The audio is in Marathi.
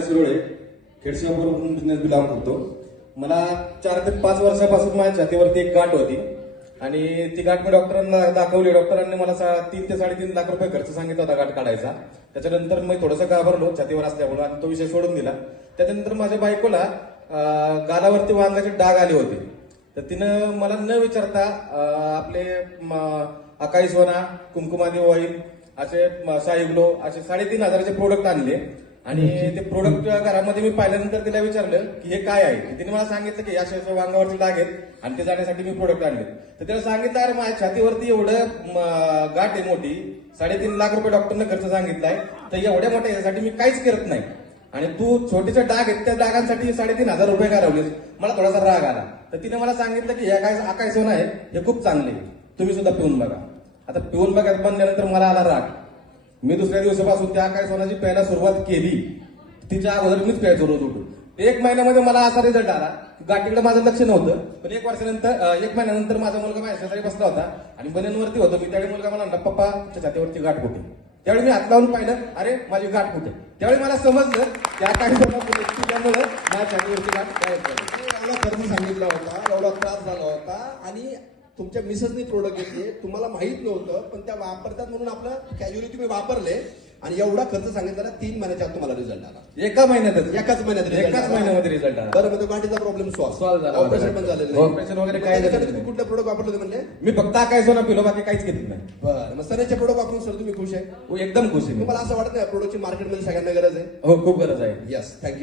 सुरळे खेडशिवापूर बिझनेस बिलॉंग करतो मला चार ते पाच वर्षापासून माझ्या छातीवरती एक गाठ होती आणि ती गाठ मी डॉक्टरांना दाखवली डॉक्टरांनी मला तीन ते साडेतीन लाख रुपये खर्च सांगितला होता गाठ काढायचा त्याच्यानंतर मी थोडंसं घाबरलो छातीवर असल्यामुळे आणि तो विषय सोडून दिला त्याच्यानंतर माझ्या बायकोला गालावरती वांगाचे डाग आले होते तर तिनं मला न विचारता आपले आकाई सोना कुमकुमादी ऑइल असे साहेबलो असे साडेतीन हजाराचे प्रोडक्ट आणले आणि ते प्रोडक्ट घरामध्ये मी पाहिल्यानंतर तिला विचारलं की हे काय आहे तिने मला सांगितलं की या शेवटच्या डाग आहेत आणि ते जाण्यासाठी मी प्रोडक्ट आणले तर त्याला सांगितलं अरे माझ्या छातीवरती एवढं गाठ आहे मोठी साडेतीन लाख रुपये डॉक्टरने खर्च सांगितलाय तर एवढ्या मोठ्या यासाठी मी काहीच करत नाही आणि तू छोटेच्या डाग आहेत त्या डागांसाठी साडेतीन हजार रुपये घालवलेस मला थोडासा राग आला तर तिने मला सांगितलं की हे काय आकाय सोन आहे हे खूप चांगले तुम्ही सुद्धा पिऊन बघा आता पिऊन बघा बनल्यानंतर मला आला राग मी दुसऱ्या दिवसापासून त्या काय सोनाची प्यायला सुरुवात केली तिच्या अगोदर मीच प्यायचो एक महिन्यामध्ये मला असा रिझल्ट आला गाठीकडे माझं लक्ष नव्हतं पण एक वर्षानंतर एक महिन्यानंतर माझा मुलगा माझ्यासाठी बसला होता आणि बनेनवरती होतो मी त्यावेळी मुलगा मला म्हणला पप्पा छातीवरती गाठ होते त्यावेळी मी हात लावून पाहिलं अरे माझी गाठ होते त्यावेळी मला समजलं त्या काही माझ्या गाठ काय सांगितला होता एवढा त्रास झाला होता आणि तुमच्या मिसेसनी प्रोडक्ट घेतले तुम्हाला माहीत नव्हतं पण त्या वापरतात म्हणून आपलं कॅज्युअली तुम्ही वापरले आणि एवढा खर्च सांगितला तीन महिन्याच्या आत तुम्हाला रिझल्ट आला एका महिन्यातच एकाच महिन्यात एकाच महिन्यामध्ये रिझल्ट आला बरं म्हणजे गाठीचा प्रॉब्लेम सॉल्व्ह झाला ऑपरेशन पण झालेलं ऑपरेशन वगैरे काय झालं तुम्ही कुठलं प्रोडक्ट वापरले म्हणजे मी फक्त काय सोना पिलो बाकी काहीच घेतलं नाही बरं मग प्रोडक्ट वापरून सर तुम्ही खुश आहे हो, एकदम खुश आहे तुम्हाला असं वाटत नाही प्रोडक्टची मार्केटमध्ये सगळ्यांना गरज आहे हो खूप गरज आहे यस थँक्यू